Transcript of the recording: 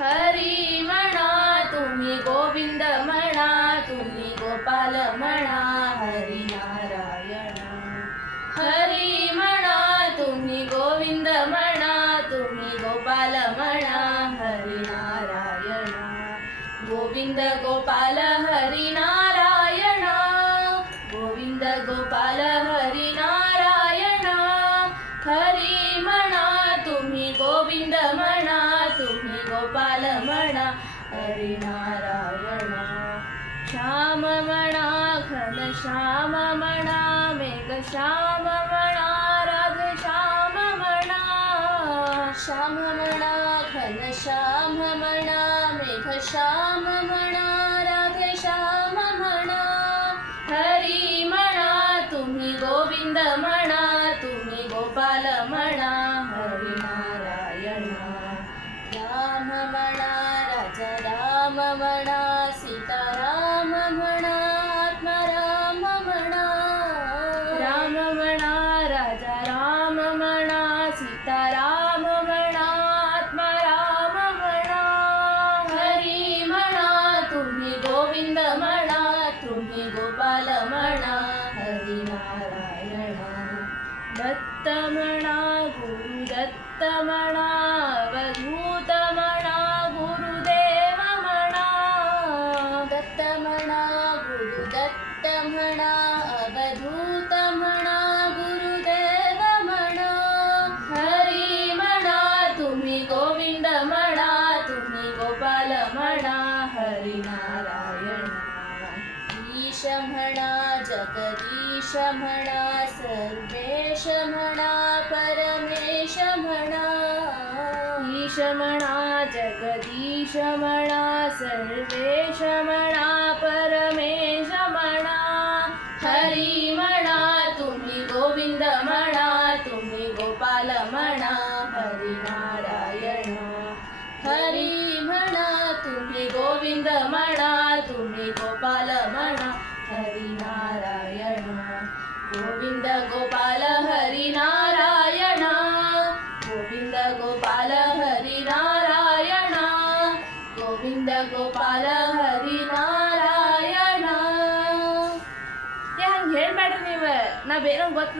हरी म्हणा तुम्ही गोविंद म्हणा, तुम्ही गोपाल म्हणा, हरी नारायण. हरी म्हणा तुम्ही गोविंद म्हणा, तुम्ही गोपाल म्हणा, हरी नारायण. गोविंद गोपाल हरी नारायण, गोविंद गोपाल हरी नारायण. हरी म्हणा तुम्ही गोविंद म्हणा, तुम्ही गोपाल म्हणा, हरी नारायण. श्याम म्हणा घन श्याम म्हणा, मेघ श्याम म्हणा, राधे श्याम म्हणा. श्याम म्हणा घन श्याम म्हणा, मेघ श्याम म्हणा, राधे श्याम म्हणा. हरी म्हणा तुम्ही गोविंद म्हणा, तुम्ही गोपाल म्हणा, हरी नारायण. राम म्हणा राजा राम म्हणा, सीताराम म्हणा, आत्माराम म्हणा. राम म्हणा राजा राम म्हणा, सीताराम म्हणा, आत्माराम म्हणा. हरी म्हणा तुम्ही गोविंद म्हणा, तुम्ही गोपाल म्हणा, हरी नारायण. दत्त म्हणा गुरुदत्त म्हणा, अवधूत म्हणा, गुरुदेव म्हणा. दत्त म्हणा गुरुदत्त म्हणा, अवधूत म्हणा, गुरुदेव म्हणा. हरी म्हणा तुम्ही गोविंद म्हणा, तुम्ही गोपाल म्हणा, हरी नारायण. ईश म्हणा जगदीश म्हणा, सर्वेश म्हणा, परमेश म्हणा. ईश म्हणा जगदीश म्हणा, सर्वेश म्हणा, परमेश म्हणा. हरी म्हणा तुम्ही गोविंद म्हणा, तुम्ही गोपाल म्हणा, हरी नारायण. हरी म्हणा तुम्ही गोविंद म्हणा, तुम्ही गोपाल म्हणा, हरी नारायण. गोविंद गोपाल हरी नारायण, गोविंद गोपाल हरी नारायण, गोविंद गोपाल हरी ನಾರಾಯಣ. ಹಂಗೆ ಹೇಳ್ಬೇಡ್ರಿ ನೀವು, ನಾ ಬೇರೆ ಗೊತ್ತ